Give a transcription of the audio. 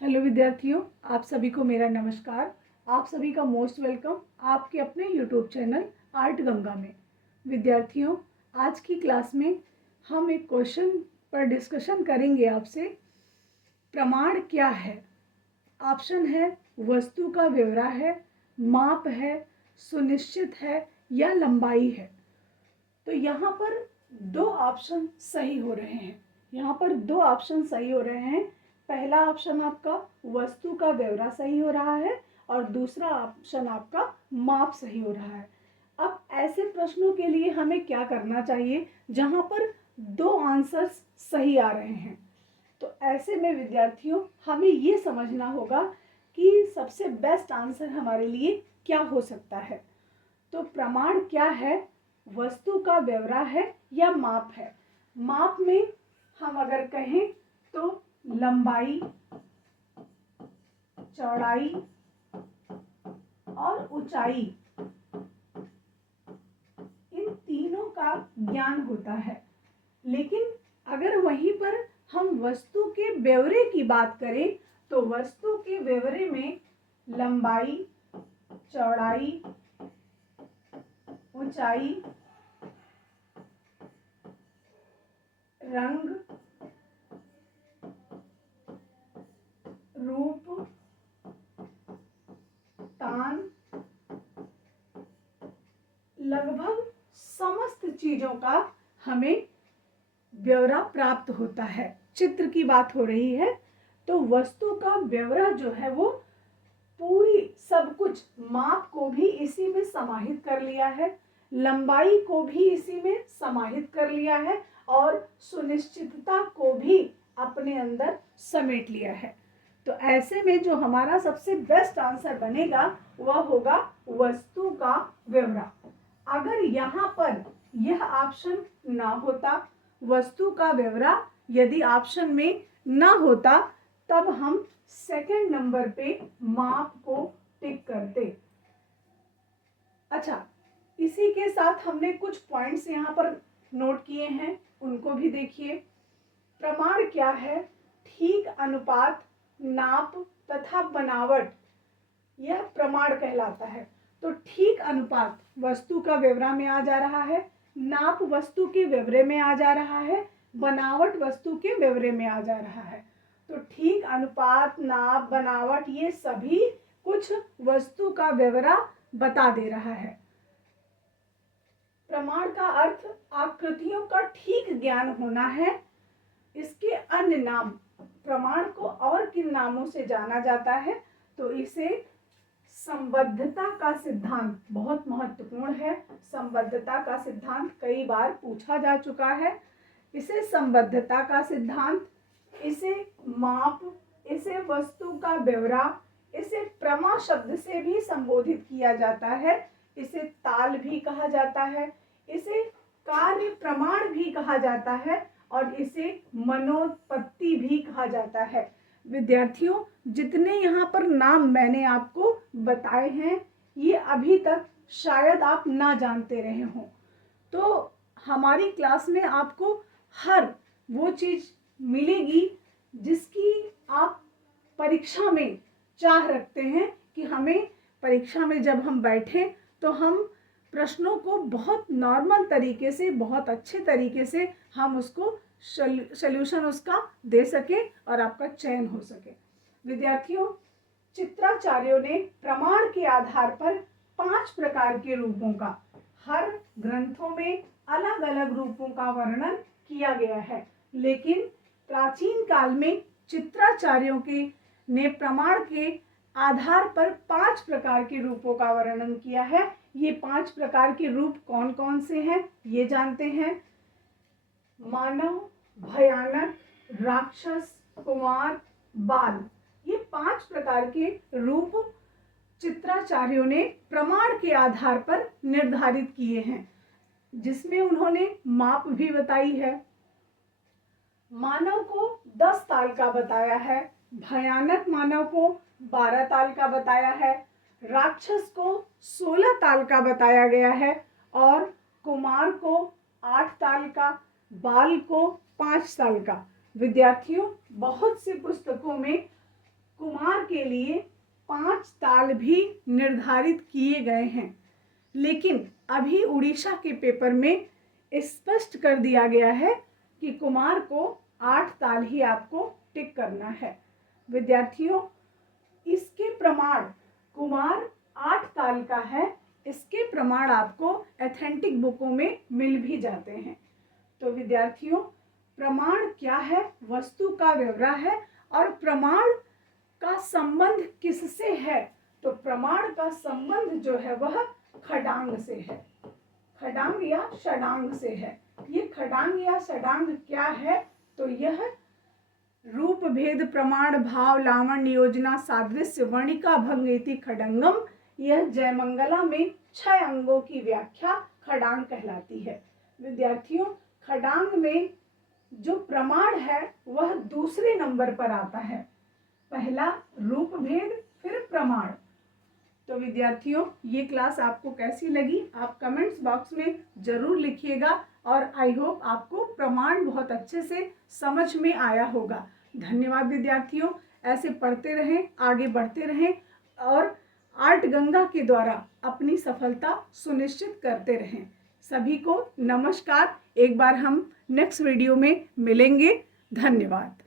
Hello विद्यार्थियों, आप सभी को मेरा नमस्कार। आप सभी का मोस्ट वेलकम आपके अपने यूट्यूब चैनल आर्ट गंगा में। विद्यार्थियों, आज की क्लास में हम एक क्वेश्चन पर डिस्कशन करेंगे आपसे। प्रमाण क्या है? ऑप्शन है वस्तु का ब्यौरा है, माप है, सुनिश्चित है या लंबाई है। तो यहाँ पर दो ऑप्शन सही हो रहे हैं। यहाँ पर दो ऑप्शन सही हो रहे हैं। पहला ऑप्शन आपका वस्तु का ब्यौरा सही हो रहा है और दूसरा ऑप्शन आपका माप सही हो रहा है। अब ऐसे प्रश्नों के लिए हमें क्या करना चाहिए जहाँ पर दो आंसर्स सही आ रहे हैं? तो ऐसे में विद्यार्थियों हमें ये समझना होगा कि सबसे बेस्ट आंसर हमारे लिए क्या हो सकता है। तो प्रमाण क्या है? वस्तु का ब्यौरा है या माप है? माप में हम अगर कहें तो लंबाई, चौड़ाई और ऊंचाई, इन तीनों का ज्ञान होता है। लेकिन अगर वहीं पर हम वस्तु के ब्यौरे की बात करें तो वस्तु के ब्यौरे में लंबाई, चौड़ाई, ऊंचाई, रंग, रूप, तान, लगभग समस्त चीजों का हमें ब्यौरा प्राप्त होता है। चित्र की बात हो रही है तो वस्तु का ब्यौरा जो है वो पूरी सब कुछ, माप को भी इसी में समाहित कर लिया है, लंबाई को भी इसी में समाहित कर लिया है और सुनिश्चितता को भी अपने अंदर समेट लिया है। तो ऐसे में जो हमारा सबसे बेस्ट आंसर बनेगा वह होगा वस्तु का ब्यौरा। अगर यहाँ पर यह ऑप्शन ना होता, वस्तु का ब्यौरा यदि ऑप्शन में ना होता, तब हम सेकंड नंबर पे माप को टिक करते। अच्छा, इसी के साथ हमने कुछ पॉइंट्स यहाँ पर नोट किए हैं, उनको भी देखिए। प्रमाण क्या है? ठीक अनुपात, नाप तथा बनावट, यह प्रमाण कहलाता है। तो ठीक अनुपात वस्तु का ब्यौरा में आ जा रहा है, नाप वस्तु के ब्यौरे में आ जा रहा है, बनावट वस्तु के ब्यौरे में आ जा रहा है। तो ठीक अनुपात, नाप, बनावट, ये सभी कुछ वस्तु का ब्यौरा बता दे रहा है। प्रमाण का अर्थ आकृतियों का ठीक ज्ञान होना है। इसके अन्य नाम, प्रमाण को और किन नामों से जाना जाता है? तो इसे संबद्धता का सिद्धांत, बहुत महत्वपूर्ण है। संबद्धता का सिद्धांत कई बार पूछा जा चुका है। इसे संबद्धता का सिद्धांत, इसे माप, इसे वस्तु का ब्यौरा, इसे प्रमा शब्द से भी संबोधित किया जाता है, इसे ताल भी कहा जाता है, इसे कार्य प्रमाण भी कहा जाता है और इसे मनोत्पत्ति भी कहा जाता है। विद्यार्थियों, जितने यहाँ पर नाम मैंने आपको बताए हैं ये अभी तक शायद आप ना जानते रहे हों। तो हमारी क्लास में आपको हर वो चीज मिलेगी जिसकी आप परीक्षा में चाह रखते हैं कि हमें परीक्षा में जब हम बैठें तो हम प्रश्नों को बहुत नॉर्मल तरीके से, बहुत अच्छे तरीके से हम उसको सॉल्यूशन उसका दे सके और आपका चयन हो सके। विद्यार्थियों, चित्राचार्यों ने प्रमाण के आधार पर 5 प्रकार के रूपों का, हर ग्रंथों में अलग अलग रूपों का वर्णन किया गया है, लेकिन प्राचीन काल में चित्राचार्यों के ने प्रमाण के आधार पर 5 प्रकार के रूपों का वर्णन किया है। ये 5 प्रकार के रूप कौन कौन से हैं ये जानते हैं। मानव, भयानक, राक्षस, कुमार, बाल, ये 5 प्रकार के रूप चित्राचार्यों ने प्रमाण के आधार पर निर्धारित किए हैं, जिसमें उन्होंने माप भी बताई है। मानव को 10 ताल का बताया है, भयानक मानव को 12 ताल का बताया है, राक्षस को 16 ताल का बताया गया है और कुमार को 8 ताल का, बाल को 5 साल का। विद्यार्थियों, बहुत सी पुस्तकों में कुमार के लिए 5 ताल भी निर्धारित किए गए हैं, लेकिन अभी उड़ीसा के पेपर में स्पष्ट कर दिया गया है कि कुमार को 8 ताल ही आपको टिक करना है। विद्यार्थियों, इसके प्रमाण, कुमार 8 ताल का है, इसके प्रमाण आपको ऑथेंटिक बुकों में मिल भी जाते हैं। तो विद्यार्थियों, प्रमाण क्या है? वस्तु का व्यवरा है। और प्रमाण का संबंध किससे है? तो प्रमाण का संबंध जो है वह खडांग से है, खडांग या षडांग से है। ये खडांग या षडांग क्या है? तो यह रूप भेद प्रमाण भाव लावण्य योजना सादृश्य वर्णिका भंग इति खडंगम, यह जयमंगला में 6 अंगों की व्याख्या खडांग कहलाती है। विद्यार्थियों, खडांग में जो प्रमाण है वह दूसरे नंबर पर आता है। पहला रूप भेद, फिर प्रमाण। तो विद्यार्थियों, ये क्लास आपको कैसी लगी आप कमेंट्स बॉक्स में जरूर लिखिएगा, और आई होप आपको प्रमाण बहुत अच्छे से समझ में आया होगा। धन्यवाद विद्यार्थियों, ऐसे पढ़ते रहें, आगे बढ़ते रहें और आर्ट गंगा के द्वारा अपनी सफलता सुनिश्चित करते रहें। सभी को नमस्कार। एक बार हम नेक्स्ट वीडियो में मिलेंगे। धन्यवाद।